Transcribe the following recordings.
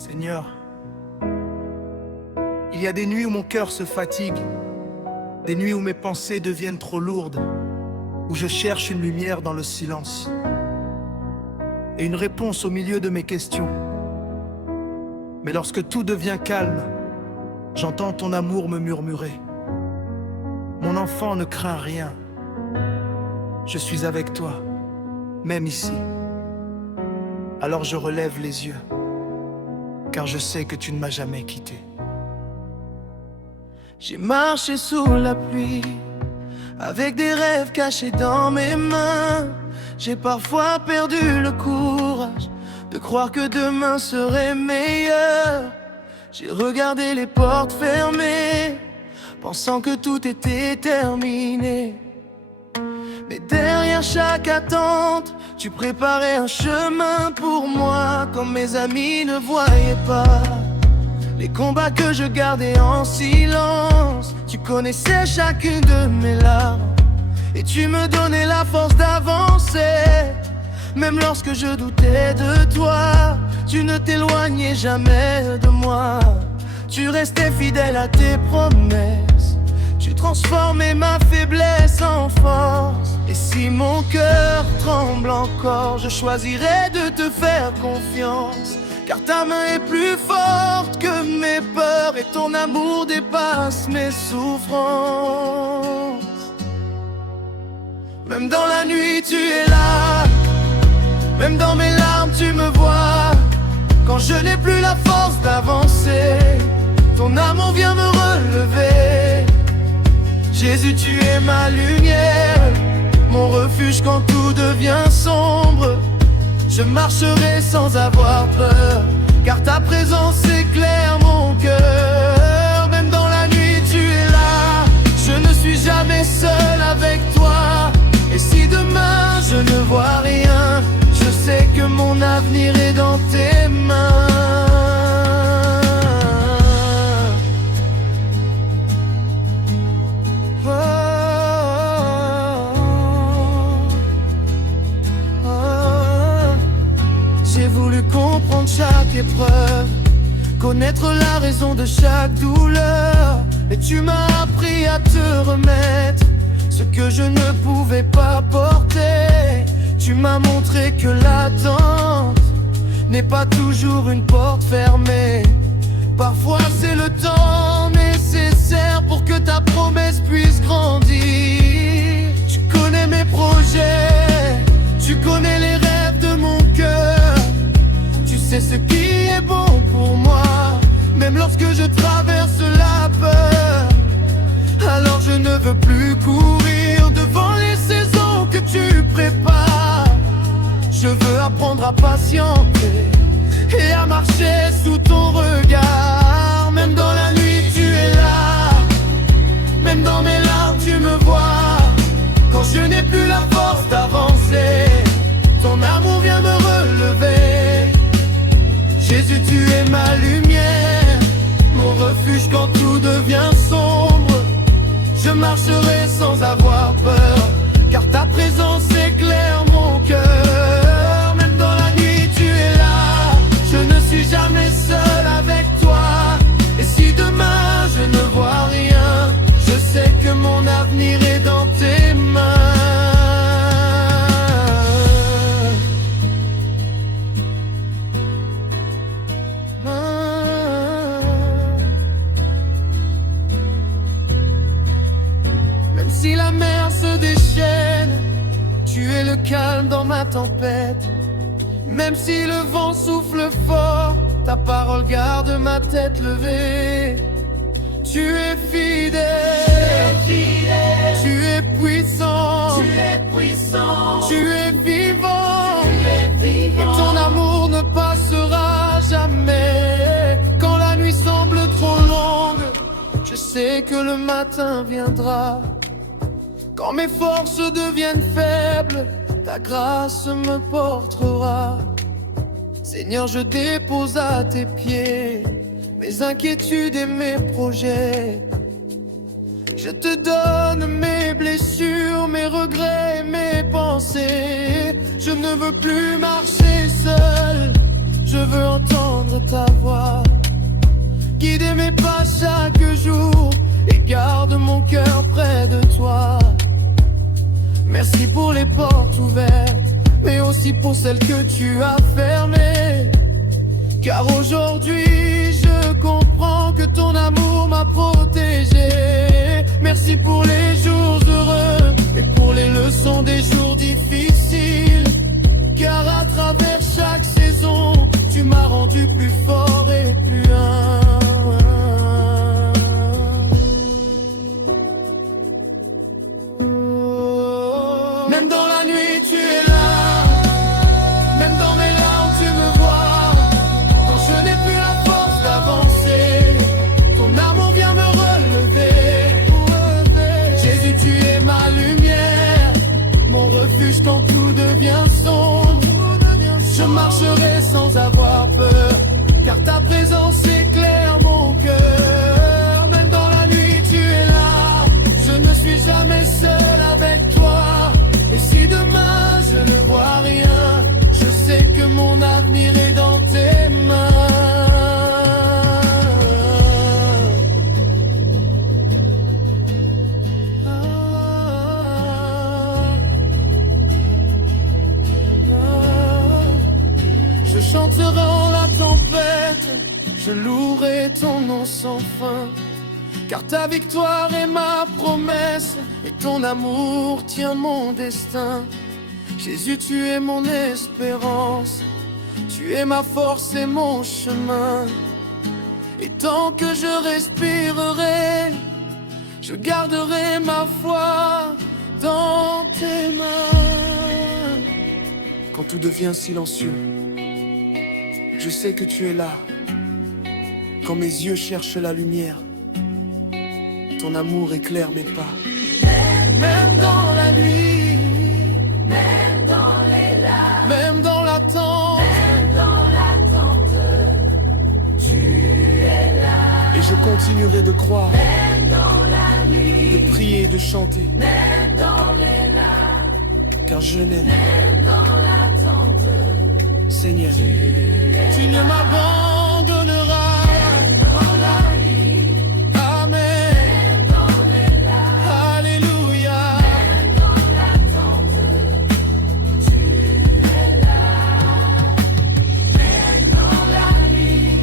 Seigneur, il y a des nuits où mon cœur se fatigue, des nuits où mes pensées deviennent trop lourdes, où je cherche une lumière dans le silence et une réponse au milieu de mes questions. Mais lorsque tout devient calme, j'entends ton amour me murmurer. Mon enfant, ne crains rien. Je suis avec toi, même ici. Alors je relève les yeux, car je sais que tu ne m'as jamais quitté. J'ai marché sous la pluie, avec des rêves cachés dans mes mains. J'ai parfois perdu le courage de croire que demain serait meilleur. J'ai regardé les portes fermées, pensant que tout était terminé. Mais derrière chaque attente, tu préparais un chemin pour moi, comme mes amis ne voyaient pas les combats que je gardais en silence. Tu connaissais chacune de mes larmes, et tu me donnais la force d'avancer. Même lorsque je doutais de toi, tu ne t'éloignais jamais de moi. Tu restais fidèle à tes promesses, tu transformais ma faiblesse en force. Et si mon cœur tremble encore, je choisirai de te faire confiance, car ta main est plus forte que mes peurs, et ton amour dépasse mes souffrances. Même dans la nuit tu es là, même dans mes larmes tu me vois. Quand je n'ai plus la force d'avancer, ton amour vient me relever. Jésus, tu es ma lumière, mon refuge quand tout devient sombre. Je marcherai sans avoir peur, car ta présence éclaire mon cœur. Même dans la nuit tu es là, je ne suis jamais seul avec toi. Et si demain je ne vois rien, je sais que mon avenir est dans tes mains. J'ai voulu comprendre chaque épreuve, connaître la raison de chaque douleur. Et tu m'as appris à te remettre ce que je ne pouvais pas porter. Tu m'as montré que l'attente n'est pas toujours une porte fermée. Parfois c'est le temps nécessaire pour que ta promesse puisse grandir. Tu connais mes projets, tu connais les rêves de mon cœur. Tu sais ce qui est bon pour moi, même lorsque je traverse la peur. Alors je ne veux plus courir devant les saisons que tu prépares. Je veux apprendre à patienter et à marcher sous ton regard. Même dans la nuit tu es là, même dans mes larmes tu me vois. Quand je n'ai plus la force d'avancer, ton amour vient me relever. Jésus, tu es ma lumière, mon refuge quand tout devient sombre. Je marcherai sans avoir peur, car ta présence éclaire mon cœur. Même dans la nuit tu es là, je ne suis jamais seul avec toi. Et si demain je ne vois rien, je sais que mon avenir est dans tes mains. Même si la mer se déchaîne, tu es le calme dans ma tempête. Même si le vent souffle fort, ta parole garde ma tête levée. Tu es fidèle, tu es puissant, tu es vivant, et ton amour ne passera jamais. Quand la nuit semble trop longue, je sais que le matin viendra. Quand mes forces deviennent faibles, ta grâce me portera. Seigneur, je dépose à tes pieds mes inquiétudes et mes projets. Je te donne mes blessures, mes regrets et mes pensées. Je ne veux plus marcher seul, je veux entendre entendre ta voix. Guide mes pas chaque jour et garde mon cœur près de toi. Merci pour les portes ouvertes, mais aussi pour celles que tu as fermées. Car aujourd'hui je comprends que ton amour m'a protégé. Merci pour les jours heureux et pour les leçons des jours difficiles. Car à travers chaque saison, tu m'as rendu plus fort et plus humble. Même dans la nuit tu es là, même dans mes larmes tu me vois. Quand je n'ai plus la force d'avancer, ton amour vient me relever. Jésus, tu es ma lumière, mon refuge quand tout devient sombre. Je marcherai sans avoir peur, car ta présence éclaire mon cœur. Même dans la nuit tu es là, je ne suis jamais seul avec toi. Et si demain je ne vois rien, je sais que mon avenir est dans tes mains. Je chanterai en la tempête, je louerai ton nom sans fin. Car ta victoire est ma promesse, et ton amour tient mon destin. Jésus, tu es mon espérance, tu es ma force et mon chemin. Et tant que je respirerai, je garderai ma foi dans tes mains. Quand tout devient silencieux, je sais que tu es là. Quand mes yeux cherchent la lumière, ton amour éclaire mes pas. Même dans la nuit, Même dans les larmes, même dans l'attente, même dans l'attente, tu es là. et je continuerai de croire, Même dans la nuit, de prier et de chanter, même dans les larmes, car je n'aime, même dans l'attente, Seigneur, tu ne m'abandonneras. dans la nuit, Amen, même dans les larmes, alléluia. même dans l'attente, tu es là. Même dans la nuit,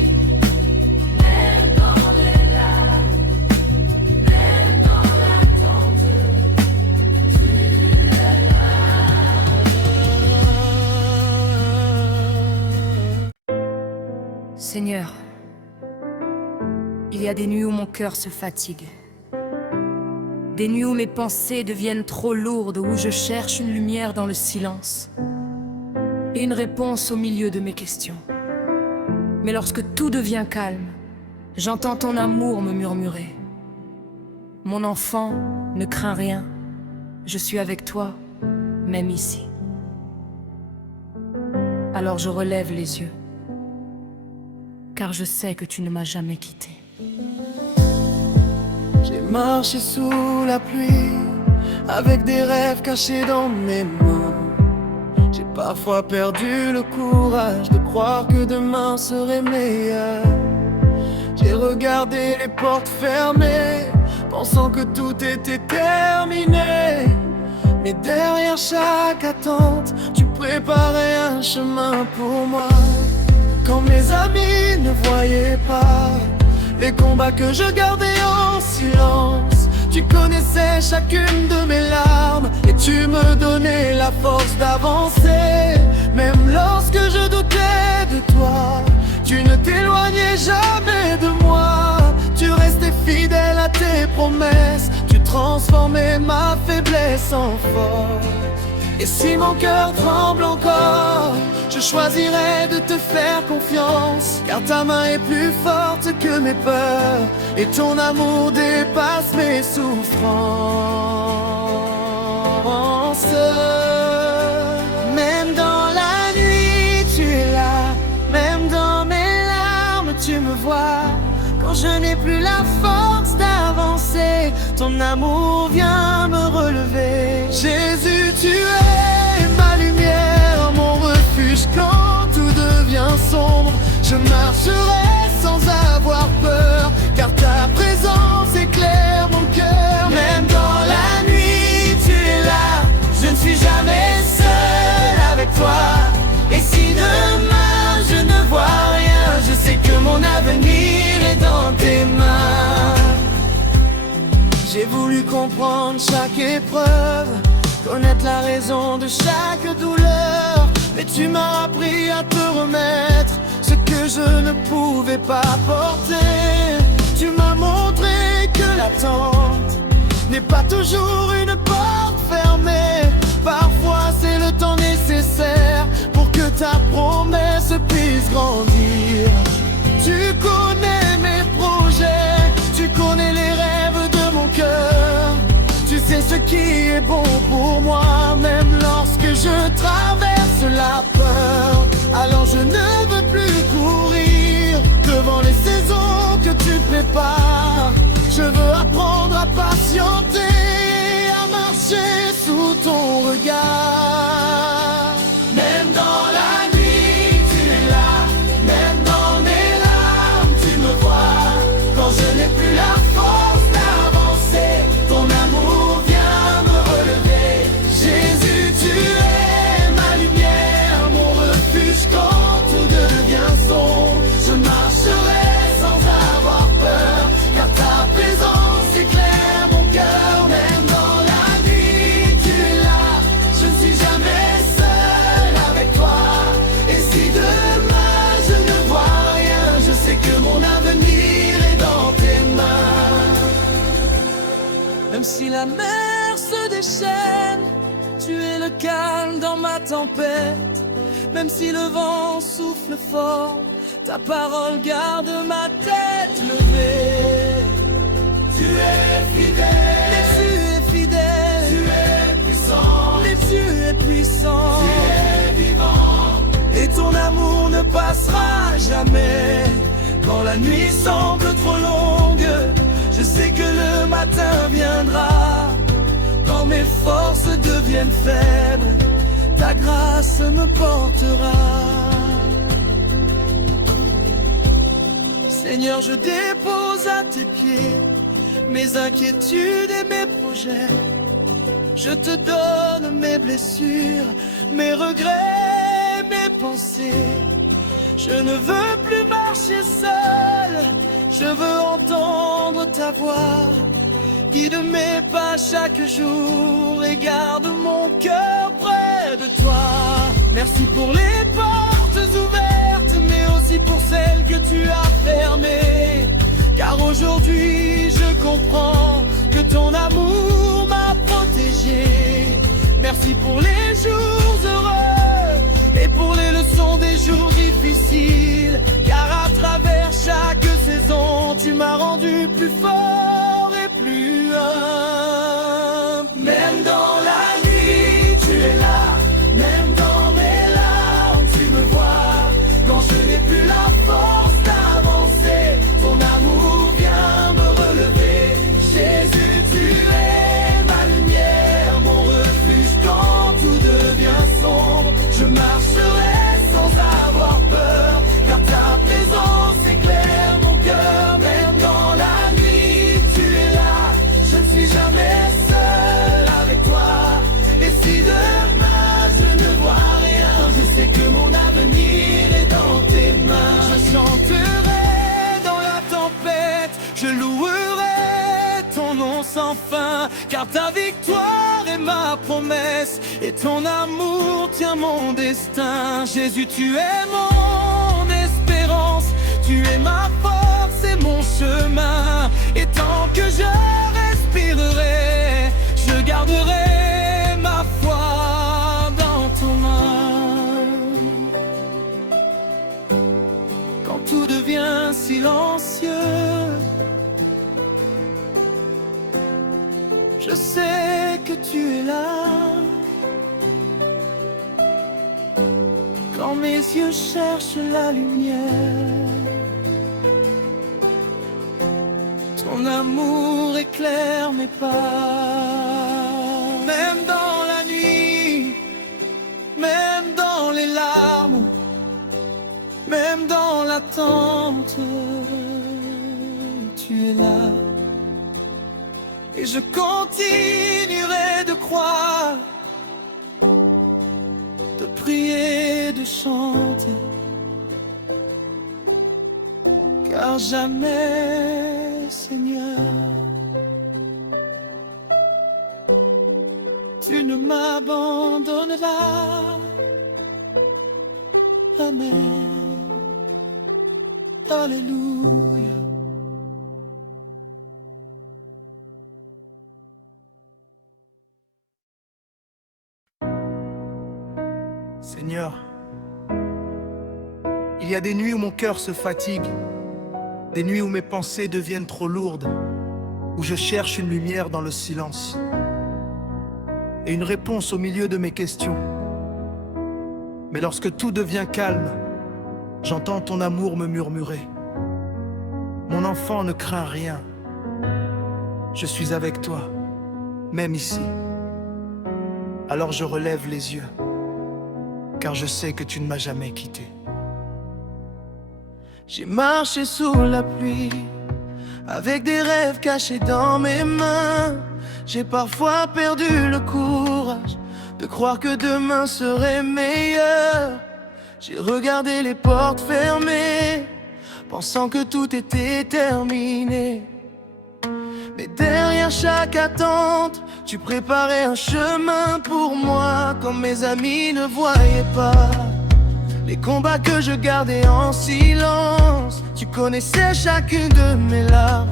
même dans les larmes, même dans l'attente, tu es là. Seigneur, il y a des nuits où mon cœur se fatigue, des nuits où mes pensées deviennent trop lourdes, où je cherche une lumière dans le silence et une réponse au milieu de mes questions. Mais lorsque tout devient calme, j'entends ton amour me murmurer. Mon enfant, ne crains rien, je suis avec toi, même ici. Alors je relève les yeux, car je sais que tu ne m'as jamais quitté. J'ai marché sous la pluie, avec des rêves cachés dans mes mains. J'ai parfois perdu le courage de croire que demain serait meilleur. J'ai regardé les portes fermées, pensant que tout était terminé. Mais derrière chaque attente, tu préparais un chemin pour moi. Quand mes amis ne voyaient pas les combats que je gardais en silence, tu connaissais chacune de mes larmes et tu me donnais la force d'avancer. Même lorsque je doutais de toi, tu ne t'éloignais jamais de moi. Tu restais fidèle à tes promesses, tu transformais ma faiblesse en force. Et si mon cœur tremble encore, je choisirai de te faire confiance, car ta main est plus forte que mes peurs et ton amour dépasse mes souffrances. Même dans la nuit, tu es là, même dans mes larmes, tu me vois. Quand je n'ai plus la force d'avancer, ton amour vient me relever. Jésus, tu es ma lumière, mon refuge quand tout devient sombre. Je marcherai sans avoir peur, car ta présence éclaire mon cœur. Même dans la nuit, tu es là. Je ne suis jamais seul avec toi. Et si demain je ne vois rien, je sais que mon avenir est dans tes mains. J'ai voulu comprendre chaque épreuve, connaître la raison de chaque douleur. Mais tu m'as appris à te remettre ce que je ne pouvais pas porter. Tu m'as montré que l'attente n'est pas toujours une porte fermée. Parfois c'est le temps nécessaire pour que ta promesse puisse grandir. Tu connais mes projets, tu connais les rêves de mon cœur. Tu sais ce qui est bon pour moi, même lorsque je traverse la peur. Alors je ne veux plus courir devant les saisons que tu prépares. Je veux apprendre à patienter, à marcher sous ton regard. Même dans la nuit, tu es là. Même dans mes larmes, tu me vois. Quand je n'ai plus la force d'avancer, ton amour vient me relever. Jésus, tu es ma lumière, mon refuge quand tout devient sombre. Je marcherai sans avoir peur, car ta présence éclaire mon cœur. Même dans la nuit, tu es là. Je ne suis jamais seul avec toi. Et si demain je ne vois rien, je sais que mon avenir est dans tes mains. Même si la mer se déchaîne, tu es le calme dans ma tempête. Même si le vent souffle fort, ta parole garde ma tête levée. Tu es fidèle, et tu es fidèle. Tu es puissant, et tu es puissant. Tu es vivant, et ton amour ne passera jamais. Quand la nuit semble trop longue, je sais que le matin viendra. Quand mes forces deviennent faibles, ta grâce me portera. Seigneur, je dépose à tes pieds mes inquiétudes et mes projets. Je te donne mes blessures, mes regrets, mes pensées. Je ne veux plus marcher seul, je veux entendre ta voix. Guide mes pas chaque jour et garde mon cœur près de toi. Merci pour les portes ouvertes, mais aussi pour celles que tu as fermées. Car aujourd'hui je comprends que ton amour m'a protégé. Merci pour les jours heureux et pour les leçons des jours difficiles. Car à travers chaque saison, tu m'as rendu plus fort et plus humble. Même dans la nuit, tu es là. Même dans mes larmes, tu me vois. Quand je n'ai plus la force d'avancer, ton amour vient me relever. Jésus, tu es ma lumière, mon refuge quand tout devient sombre. Je marcherai sans avoir peur, car ta présence éclaire mon cœur. Même dans la nuit, tu es là. Je ne suis jamais seul avec toi. Et si demain je ne vois rien, je sais que mon avenir est dans tes mains. Je chanterai dans la tempête, je louerai ton nom sans fin. Car ta victoire est ma promesse, et ton amour tient mon destin. Jésus, tu es mon espérance, tu es ma force et mon chemin. Et tant que je respirerai, je garderai ma foi dans ton main. Quand tout devient silencieux, je sais que tu es là. Quand mes yeux cherchent la lumière, ton amour éclaire mes pas. Même dans la nuit, même dans les larmes, même Même dans l'attente, tu es là. Et je continuerai de croire, de prier, de chanter, car jamais, Seigneur, tu ne m'abandonneras. Amen. Alléluia. Seigneur, il y a des nuits où mon cœur se fatigue, des nuits où mes pensées deviennent trop lourdes, où je cherche une lumière dans le silence et une réponse au milieu de mes questions. Mais lorsque tout devient calme, j'entends ton amour me murmurer. Mon enfant, ne crains rien. Je suis avec toi, même ici. Alors je relève les yeux, car je sais que tu ne m'as jamais quitté. J'ai marché sous la pluie, avec des rêves cachés dans mes mains. J'ai parfois perdu le courage de croire que demain serait meilleur. J'ai regardé les portes fermées, pensant que tout était terminé. Mais derrière chaque attente, tu préparais un chemin pour moi, comme mes amis ne voyaient pas les combats que je gardais en silence. Tu connaissais chacune de mes larmes,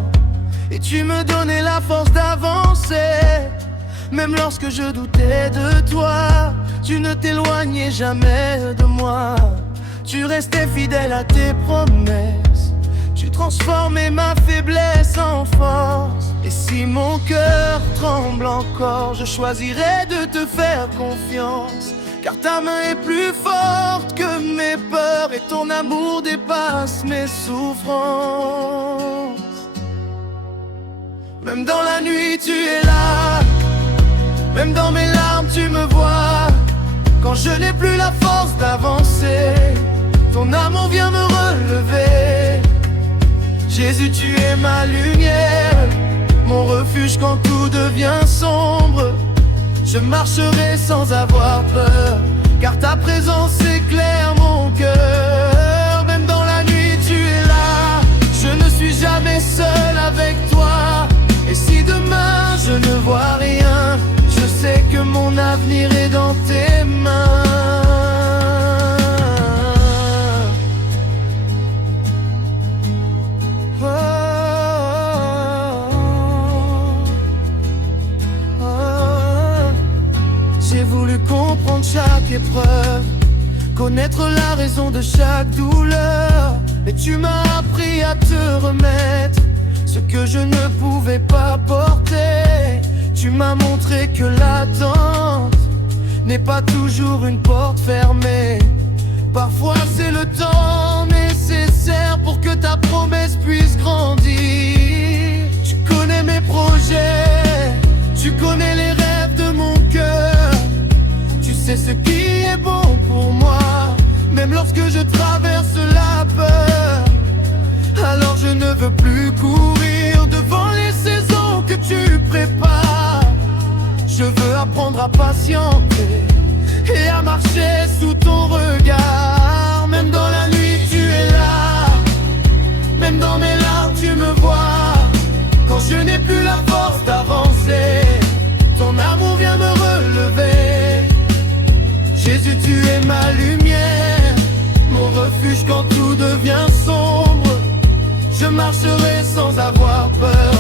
et tu me donnais la force d'avancer. Même lorsque je doutais de toi, tu ne t'éloignais jamais de moi. Tu restais fidèle à tes promesses, tu transformais ma faiblesse en force. Et si mon cœur tremble encore, je choisirai de te faire confiance, car ta main est plus forte que mes peurs, et ton amour dépasse mes souffrances. Même dans la nuit tu es là, même dans mes larmes tu me vois. Quand je n'ai plus la force d'avancer, ton amour vient me relever. Jésus, tu es ma lumière, mon refuge quand tout devient sombre. Je marcherai sans avoir peur, car ta présence éclaire mon cœur. Même dans la nuit tu es là, je ne suis jamais seul avec toi. Et si demain je ne vois rien, je sais que mon avenir est dans tes mains. Oh, oh, oh. J'ai voulu comprendre chaque épreuve, connaître la raison de chaque douleur. Mais tu m'as appris à te remettre ce que je ne pouvais pas porter. Tu m'as montré que l'attente n'est pas toujours une porte fermée. Parfois c'est le temps nécessaire pour que ta promesse puisse grandir. Tu connais mes projets, tu connais les rêves de mon cœur. Tu sais ce qui est bon pour moi, même lorsque je traverse la peur. Alors je ne veux plus courir devant les saisons que tu prépares. Je veux apprendre à patienter et à marcher sous ton regard. Même dans la nuit tu es là, même dans mes larmes tu me vois. Quand je n'ai plus la force d'avancer, ton amour vient me relever. Jésus, tu es ma lumière, mon refuge quand tout devient sombre. Je marcherai sans avoir peur,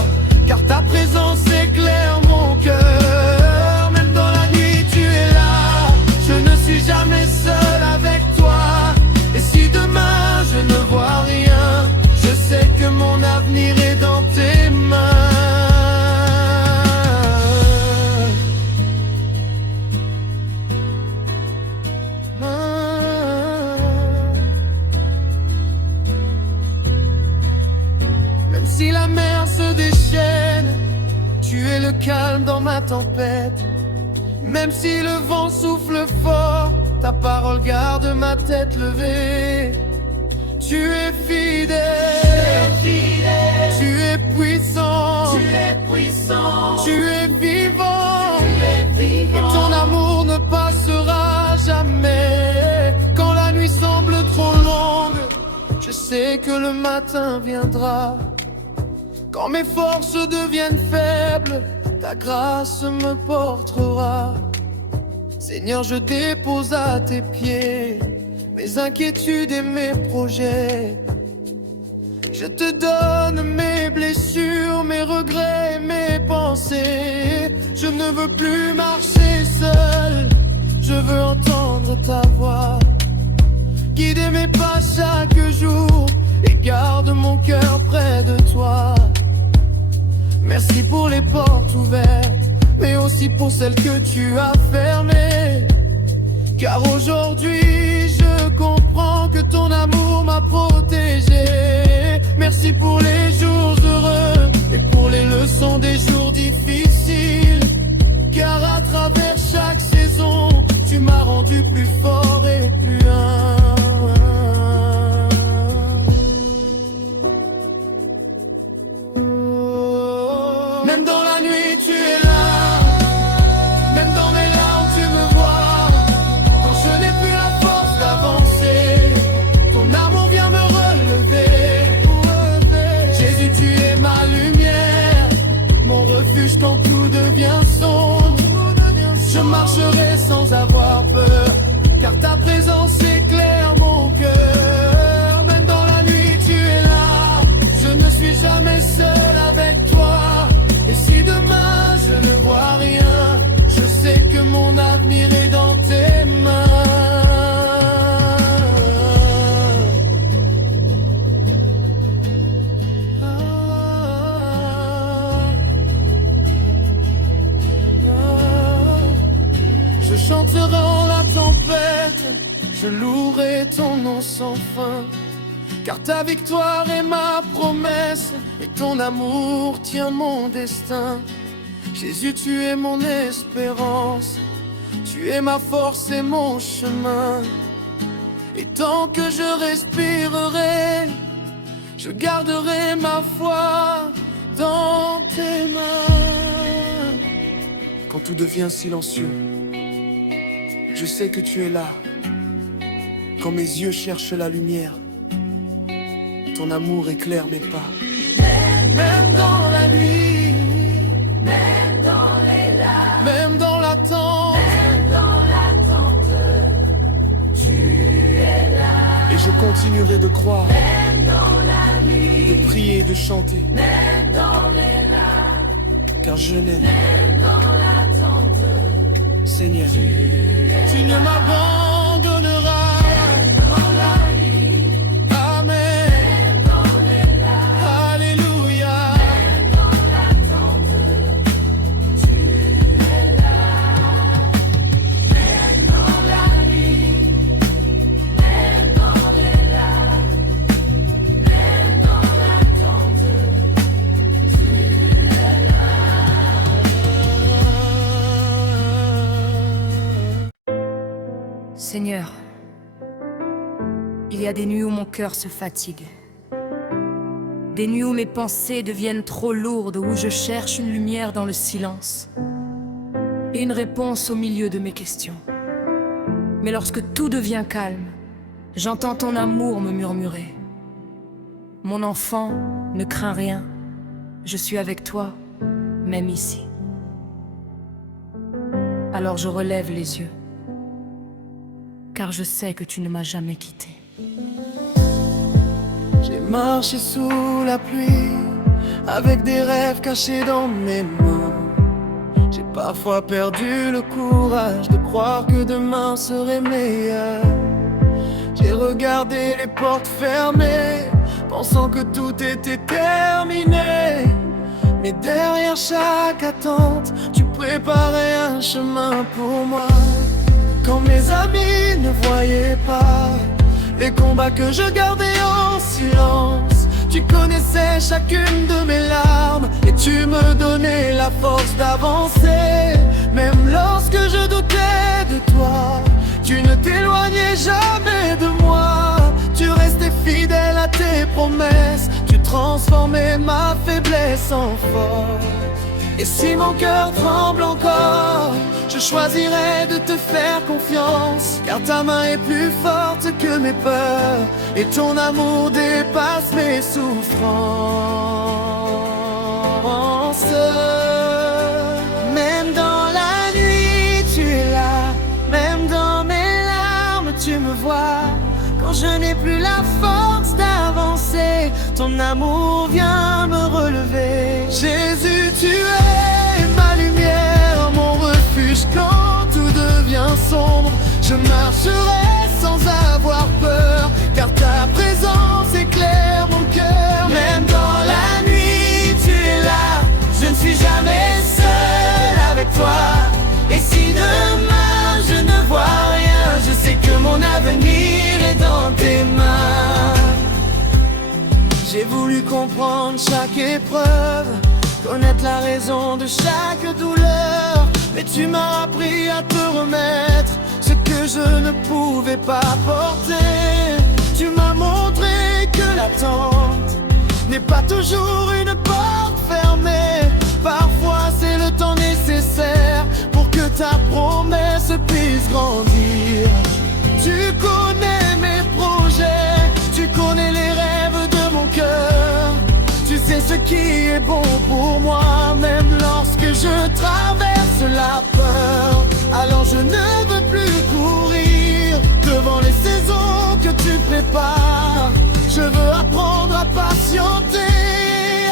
car ta présence éclaire mon cœur. Même dans la nuit tu es là, je ne suis jamais seul avec toi. Et si demain je ne vois rien, je sais que mon avenir est dans tes mains. Même si la mer se déchaîne, tu es le calme dans ma tempête. Même si le vent souffle fort, ta parole garde ma tête levée. Tu es fidèle, tu es puissant, tu es vivant, et ton amour ne passera jamais. Quand la nuit semble trop longue, je sais que le matin viendra. Quand mes forces deviennent faibles, ta grâce me portera. Seigneur, je dépose à tes pieds mes inquiétudes et mes projets. Je te donne mes blessures, mes regrets, mes pensées. Je ne veux plus marcher seul, je veux entendre ta voix. Guider mes pas chaque jour et garde mon cœur près de toi. Merci pour les portes ouvertes, mais aussi pour celles que tu as fermées. Car aujourd'hui je comprends que ton amour m'a protégé. Merci pour les jours heureux et pour les leçons des jours difficiles. Car à travers chaque saison, tu m'as rendu plus fort et plus humble. Même dans la nuit tu es là, même dans mes larmes tu me vois. Quand je n'ai plus la force d'avancer, ton amour vient me relever. Jésus, tu es ma lumière, mon refuge quand tout devient sombre. Je marcherai sans avoir peur, car ta présence éclaire mon cœur. Même dans la nuit tu es là, je ne suis jamais seul avec toi. Et si demain je ne vois rien, je sais que mon avenir est dans tes mains. Je chanterai en la tempête, je louerai ton nom sans fin. Car ta victoire est ma promesse, et ton amour tient mon destin. Jésus, tu es mon espérance, tu es ma force et mon chemin. Et tant que je respirerai, je garderai ma foi dans tes mains. Quand tout devient silencieux, je sais que tu es là. Quand mes yeux cherchent la lumière, ton amour éclaire mes pas. Même dans la nuit, Même dans les larmes, même dans l'attente, même dans l'attente, tu es là. et je continuerai de croire, Même dans la nuit, de prier et de chanter, même dans les larmes, car je n'aime, même dans l'attente, Seigneur, tu ne m'abandonneras. dans la nuit, Amen, même dans les larmes, Alléluia. même dans l'attente, tu es là. Même dans la nuit, même dans les larmes, même dans l'attente, tu es là. Seigneur, il y a des nuits où mon cœur se fatigue, des nuits où mes pensées deviennent trop lourdes, où je cherche une lumière dans le silence et une réponse au milieu de mes questions. Mais lorsque tout devient calme, j'entends ton amour me murmurer. Mon enfant, ne crains rien, je suis avec toi, même ici. Alors je relève les yeux, car je sais que tu ne m'as jamais quitté. J'ai marché sous la pluie, avec des rêves cachés dans mes mains. J'ai parfois perdu le courage de croire que demain serait meilleur. J'ai regardé les portes fermées, pensant que tout était terminé. Mais derrière chaque attente, tu préparais un chemin pour moi. Quand mes amis ne voyaient pas les combats que je gardais en silence, tu connaissais chacune de mes larmes et tu me donnais la force d'avancer. Même lorsque je doutais de toi, tu ne t'éloignais jamais de moi. Tu restais fidèle à tes promesses. Tu transformais ma faiblesse en force. Et si mon cœur tremble encore, je choisirai de te faire confiance. Car ta main est plus forte que mes peurs, et ton amour dépasse mes souffrances. Même dans la nuit, tu es là. Même dans mes larmes, tu me vois. Quand je n'ai plus la force d'avancer, ton amour vient me relever. Jésus, tu es ma lumière, mon refuge quand tout devient sombre. Je marcherai sans avoir peur, car ta présence éclaire mon cœur. Même dans la nuit, tu es là. Je ne suis jamais seul avec toi. Et si demain je ne vois rien, je sais que mon avenir est dans tes mains. J'ai voulu comprendre chaque épreuve, connaître la raison de chaque douleur. Mais tu m'as appris à te remettre ce que je ne pouvais pas porter. Tu m'as montré que l'attente n'est pas toujours une porte fermée. Parfois c'est le temps nécessaire pour que ta promesse puisse grandir. Tu connais mes projets, tu connais les rêves de mon cœur. Tu sais ce qui est bon pour moi, même lorsque je traverse la peur. Alors je ne veux plus courir devant les saisons que tu prépares. Je veux apprendre à patienter,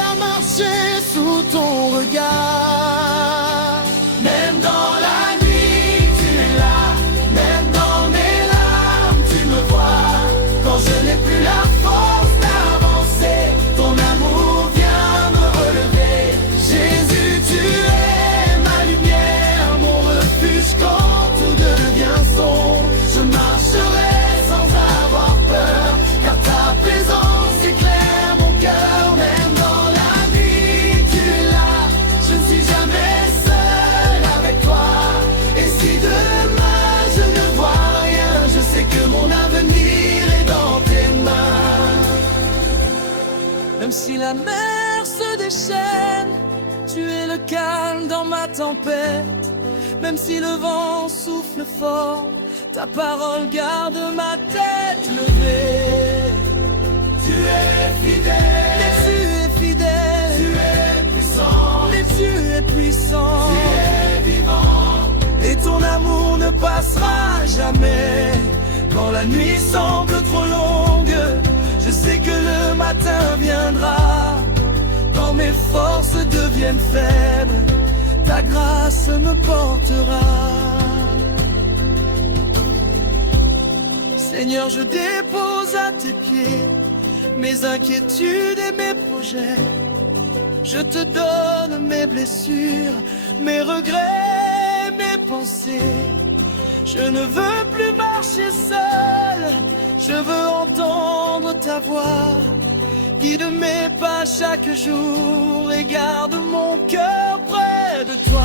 à marcher sous ton regard. Même dans la nuit, tu es là. Même dans mes larmes, tu me vois. Quand je n'ai plus la force d'avancer, ton amour vient me relever. Jésus, tu es ma lumière, mon refuge quand tout devient sombre. Je marcherai sans avoir peur, car ta présence éclaire mon cœur. Même dans la nuit, tu es là. Je ne suis jamais seul avec toi. Et si demain je ne vois rien, je sais que mon avenir est dans tes mains. Même si la mer se déchaîne, tu es le calme dans ma tempête. Même si le vent souffle fort, ta parole garde ma tête levée. Tu es fidèle, et tu es fidèle. Tu es puissant, et tu es puissant. Tu es vivant, et ton amour ne passera jamais. Quand la nuit semble trop longue, je sais que le matin viendra. Quand mes forces deviennent faibles, ta grâce me portera. Seigneur, je dépose à tes pieds mes inquiétudes et mes projets. Je te donne mes blessures, mes regrets, mes pensées. Je ne veux plus marcher seul, je veux entendre ta voix. Guide mes pas chaque jour et garde mon cœur près de toi.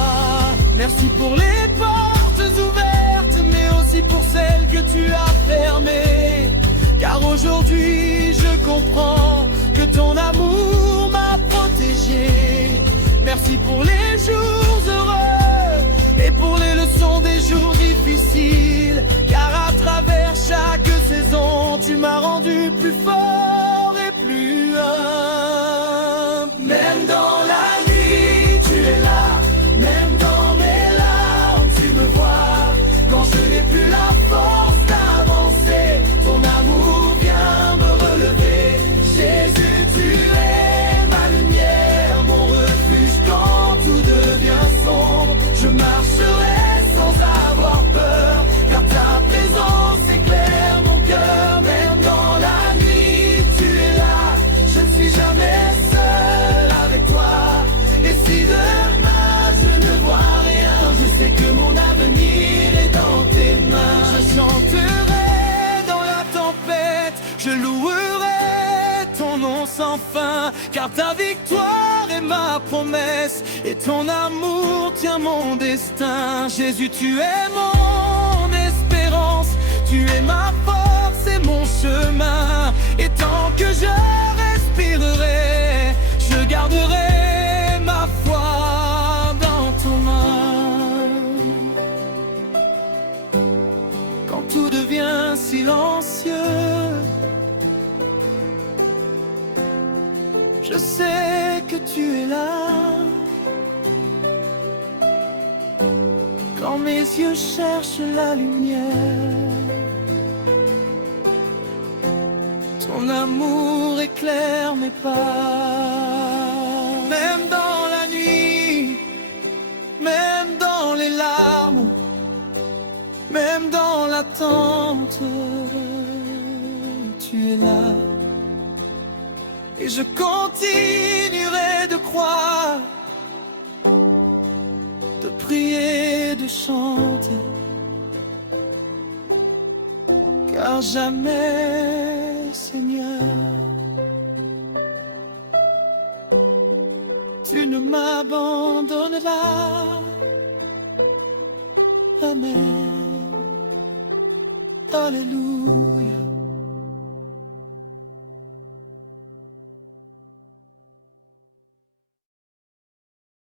Merci pour les portes ouvertes, mais aussi pour celles que tu as fermées. Car aujourd'hui je comprends que ton amour m'a protégé. Merci pour les jours heureux et pour les leçons des jours difficiles. Car à travers chaque saison, tu m'as rendu plus fort et plus humble. Même dans la nuit, tu es là. Même dans mes larmes, tu me vois. Quand je n'ai plus la force d'avancer, ton amour vient me relever. Jésus, tu es ma lumière, mon refuge quand tout devient sombre. Je marcherai sans avoir peur, car ta présence éclaire mon cœur. Même dans la nuit, tu es là. Je ne suis jamais seul avec toi. Et si demain je ne vois rien, je sais que mon avenir est dans tes mains. Je chanterai dans la tempête, je louerai ton nom sans fin. Car ta victoire est ma promesse, et ton amour tient mon destin. Jésus, tu es mon espérance, tu es ma force c'est mon chemin. Et tant que je respirerai, je garderai ma foi dans ton main. Quand tout devient silencieux, je sais que tu es là. Quand mes yeux cherchent la lumière, ton amour éclaire mes pas. Même dans la nuit, même dans les larmes, même dans l'attente, tu es là. Et je continuerai de croire, de prier, de chanter, car jamais, Seigneur, tu ne m'abandonneras. Amen. Alléluia.